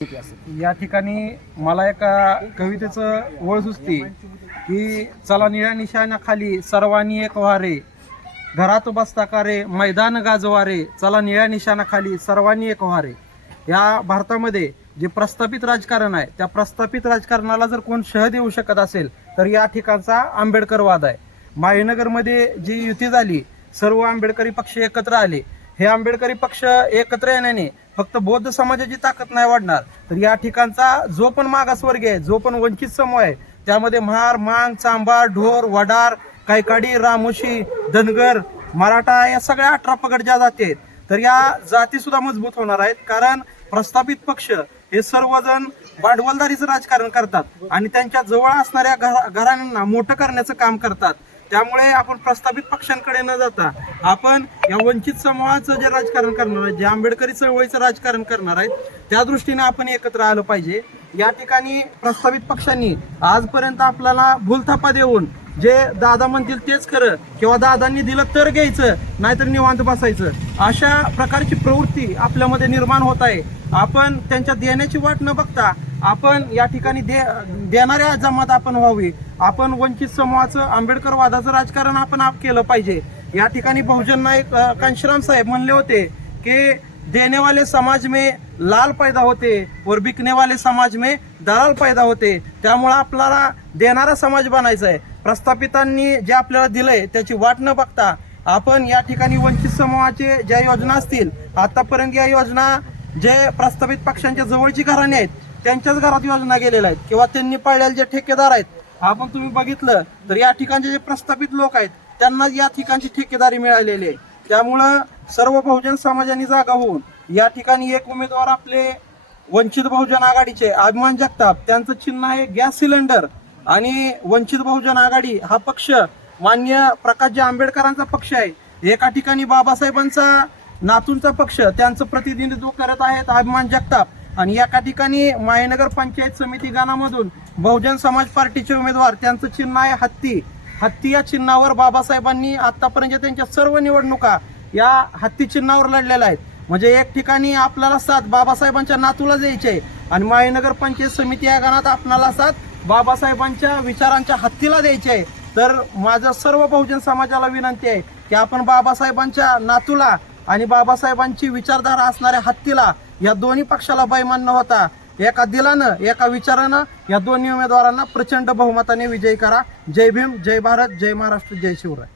या ठिकाणी मला एका कवितेचं ओळ सुचते की चला निळ्या निशाणाखाली सर्वांनी एक वारे, घरात बसता का रे मैदान गाजवारे, चला निळ्या निशाणाखाली सर्वांनी एक वारे. या भारतामध्ये जे प्रस्थापित राजकारण आहे त्या प्रस्थापित राजकारणाला जर कोण शह देऊ शकत असेल तर या ठिकाणचा आंबेडकरवाद आहे. माहीनगरमध्ये जी युती झाली, सर्व आंबेडकरी पक्ष एकत्र आले. हे आंबेडकरी पक्ष एकत्र येण्याने फक्त बौद्ध समाजाची ताकद नाही वाढणार, तर या ठिकाणचा जो पण मागासवर्गीय आहे, जो पण वंचित समूह आहे, त्यामध्ये महार, मांग, चांभार, ढोर, वडार, कायकाडी, रामोशी, धनगर, मराठा या सगळ्या 18 पगड ज्या जाती आहेत, तर या जाती सुद्धा मजबूत होणार आहेत. कारण प्रस्थापित पक्ष हे सर्वजण भांडवलदारीचं राजकारण करतात आणि त्यांच्या जवळ असणाऱ्या घराण्यांना मोठं करण्याचं काम करतात. त्यामुळे आपण प्रस्थापित पक्षांकडे न जाता आपण या वंचित समूहाचं जे राजकारण करणार आहे, जे आंबेडकरी चळवळीचं राजकारण करणार आहेत, त्या दृष्टीने आपण एकत्र आलं पाहिजे. या ठिकाणी प्रस्थापित पक्षांनी आजपर्यंत आपल्याला भूलथापा देऊन जे दादा म्हणतील तेच खरं किंवा दादांनी दिलं तर घ्यायचं, नाहीतर निवांत बसायचं, अशा प्रकारची प्रवृत्ती आपल्यामध्ये निर्माण होत आहे. आपण त्यांच्या देण्याची वाट न बघता आपण या ठिकाणी देणाऱ्या जमात आपण व्हावी. आपण वंचित समूहाचं आंबेडकरवादाचं राजकारण आपण केलं पाहिजे. या ठिकाणी बहुजन नायक कांशीराम साहेब म्हणले होते की देने वाले समाज में लाल पैदा होते और बिकने वाले समाज में दलाल पैदा होते. त्यामुळे आपल्याला देणारा समाज बनायचा आहे. प्रस्थापितांनी जे आपल्याला दिलंय त्याची वाट न बघता आपण या ठिकाणी वंचित समूहाचे ज्या योजना असतील, आतापर्यंत या योजना जे प्रस्थापित पक्षांच्या जवळची घराणे आहेत त्यांच्याच घरात योजना गेलेल्या आहेत किंवा त्यांनी पाळलेले जे ठेकेदार आहेत, आपण तुम्ही बघितलं तर या ठिकाणचे जे प्रस्थापित लोक आहेत त्यांना या ठिकाणची ठेकेदारी मिळालेली आहे. त्यामुळं सर्व बहुजन समाजाने जागा होऊन या ठिकाणी एक उमेदवार आपले वंचित बहुजन आघाडीचे अभिमान जगताप, त्यांचं चिन्ह आहे गॅस सिलेंडर. आणि वंचित बहुजन आघाडी हा पक्ष माननीय प्रकाशजी आंबेडकरांचा पक्ष आहे. एका ठिकाणी बाबासाहेबांचा नातूंचा पक्ष, त्यांचं प्रतिनिधित्व करत आहेत अभिमान जगताप. आणि एका ठिकाणी माहीनगर पंचायत समिती गाणामधून बहुजन समाज पार्टीचे उमेदवार, त्यांचं चिन्ह आहे हत्ती. हत्ती या चिन्हावर बाबासाहेबांनी आतापर्यंत त्यांच्या सर्व निवडणुका या हत्ती चिन्हावर लढलेल्या आहेत. म्हणजे एक ठिकाणी आपल्याला साथ बाबासाहेबांच्या नातूला द्यायचे आणि माहीनगर पंचायत समिती या गाणात आपल्याला साथ बाबासाहेबांच्या विचारांच्या हत्तीला द्यायचे आहे. तर माझ्या सर्व बहुजन समाजाला विनंती आहे की आपण बाबासाहेबांच्या नातूला आणि बाबासाहेबांची विचारधारा असणाऱ्या हत्तीला, या दोन्ही पक्षाला बैमान न होता एका दिलानं, एका विचारानं या दोन्ही उमेदवारांना प्रचंड बहुमताने विजयी करा. जय भीम, जय भारत, जय महाराष्ट्र, जय शिवराय.